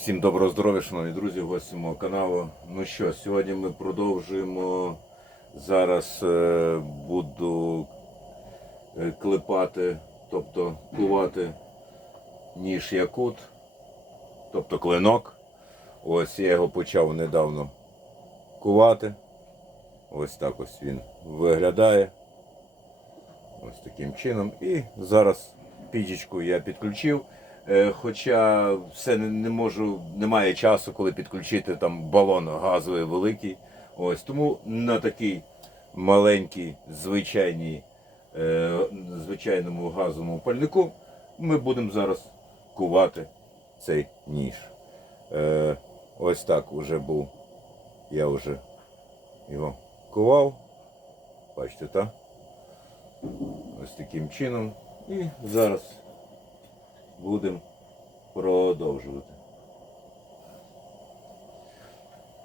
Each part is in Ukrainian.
Всім доброго здоров'я, шановні друзі, гості мого каналу. Ну що, сьогодні ми продовжуємо. Зараз е, буду е, клепати, тобто кувати ніж якут, тобто клинок. Ось я його почав недавно кувати. Ось так ось він виглядає. Ось таким чином. І зараз пічечку я підключив. Е, Хоча все не, можу, немає часу, коли підключити там балон газовий великий. Ось тому на такий маленький звичайній, е, звичайному газовому пальнику ми будемо зараз кувати цей ніж. Е, ось так уже був. Я вже його кував. Бачите, так? Ось таким чином. І зараз будемо продовжувати.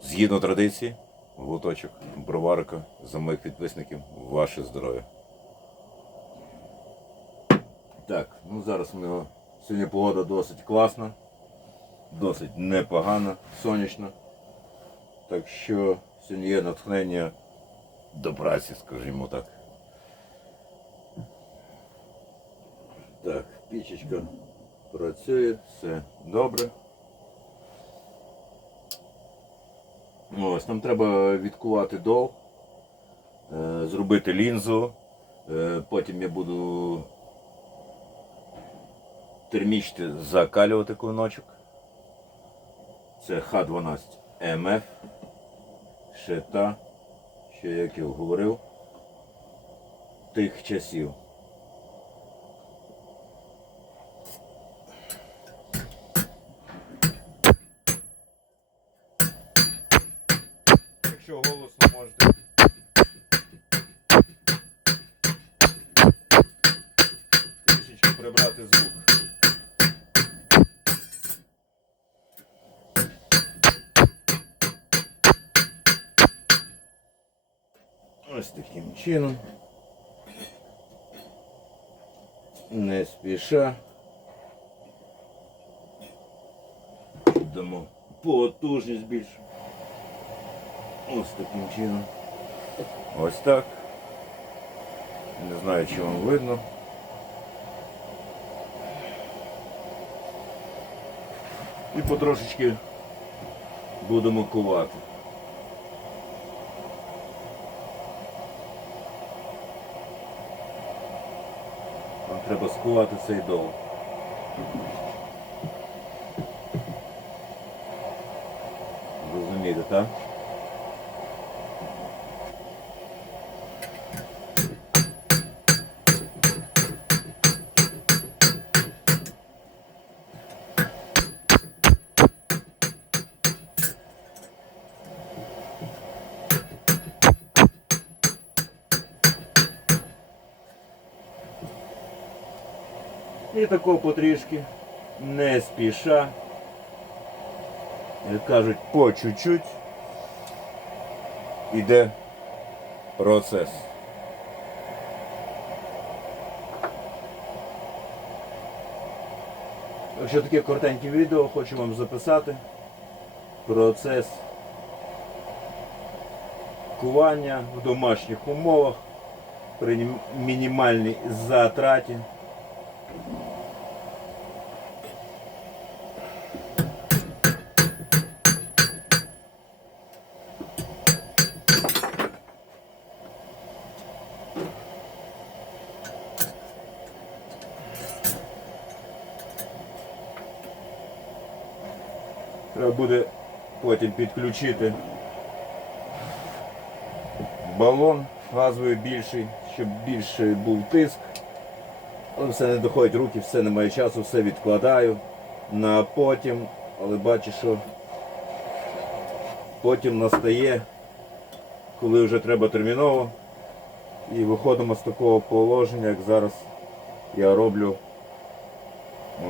Згідно традиції, глуточок броварика за моїх підписників ваше здоров'я. Так, ну зараз ми його- сьогодні погода досить класна, досить непогана, сонячна. Так що сьогодні є натхнення до праці, скажімо так. Так, пічечка працює, все добре. Ось, нам треба відкувати дол, е, зробити лінзу. Е, Потім я буду термічно закалювати клиночок. Це Х12 МФ. Ще та, що як я говорив, тих часів. Ось таким чином. Не спіша. Дамо потужність більше. Ось таким чином. Ось так. Не знаю, чи вам видно. І потрошечки будемо кувати. Треба цей дол. Розумієте, так? І такого потрішки, не спіша. Як кажуть, по чуть-чуть іде процес. Якщо таке коротеньке відео, хочу вам записати процес кування в домашніх умовах при мінімальній затраті. Буде потім підключити балон газовий більший, щоб більший був тиск. Але все не доходить руки, все немає часу, все відкладаю на потім, але бачу, що потім настає, коли вже треба терміново. І виходимо з такого положення, як зараз я роблю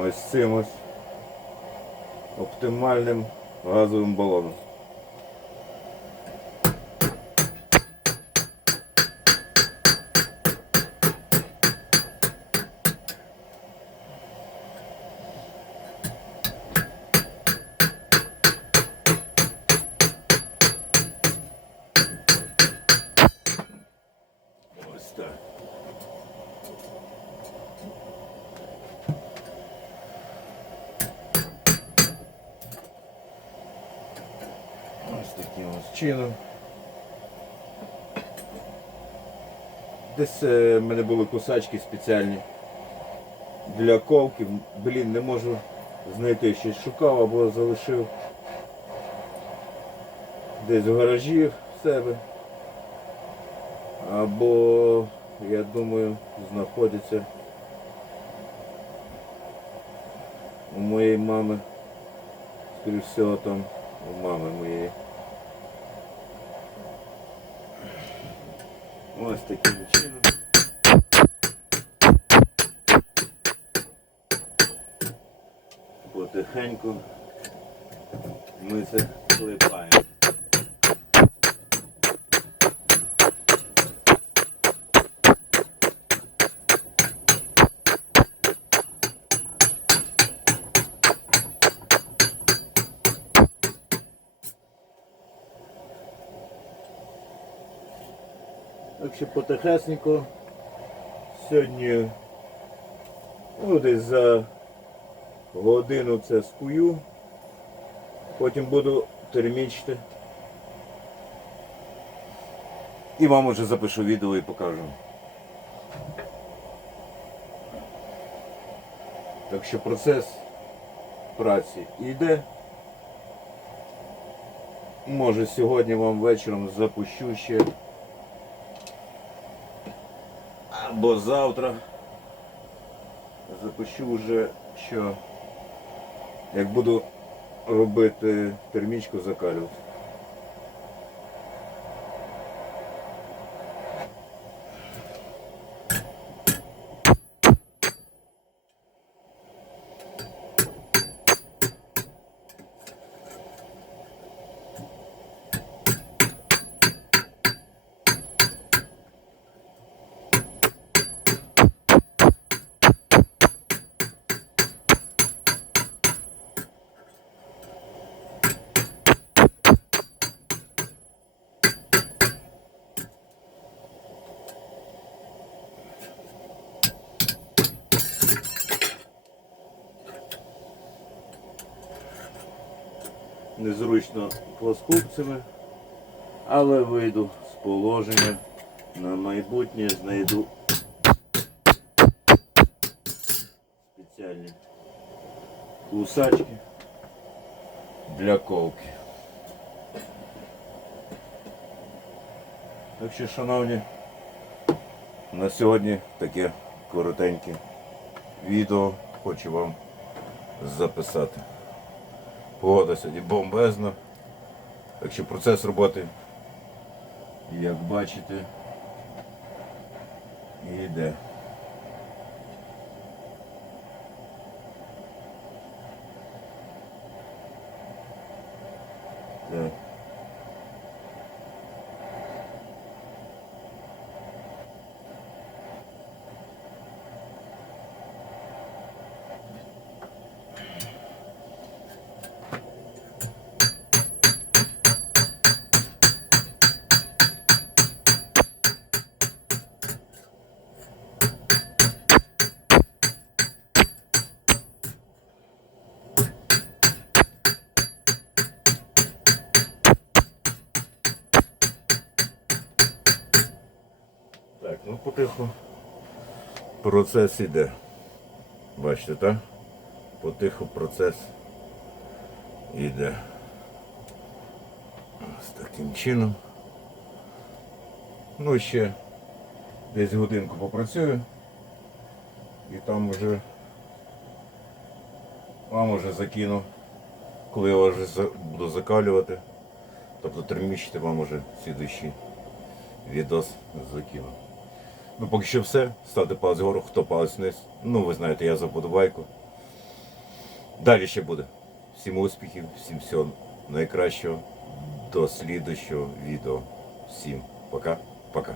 ось цим ось оптимальним газовим балоном. Чином. Десь е, в мене були кусачки спеціальні для ковків. Блін, не можу знайти щось шукав або залишив десь в гаражі в себе. Або, я думаю, знаходиться у моєї мами. Скоріше всього там у мами моєї. Ось таким чином. Потихеньку ми це клепаємо. Так що потихесенько сьогодні ну, десь за годину це скую. Потім буду термічити. І вам уже запишу відео і покажу. Так що процес праці йде. Може сьогодні вам вечором запущу ще. Або завтра запущу вже, що як буду робити термічку закалювати. Незручно плоскупцями, але вийду з положення на майбутнє знайду спеціальні кусачки для ковки. Так що, шановні, на сьогодні таке коротеньке відео хочу вам записати. Погода сьогодні бомбезна. Так що процес роботи, як бачите, йде. Так. Потихо процес іде. Бачите, так? Потихо процес іде. Ось таким чином. Ну ще десь годинку попрацюю і там вже вам уже закину, коли я вже буду закалювати. Тобто термічити вам уже слідуючий відос закину. Ну поки що все. Ставте палець вгору, хто палець вниз. Ну ви знаєте, я за подобайку. Далі ще буде. Всім успіхів, всім всього найкращого. До слідущого відео. Всім пока, пока.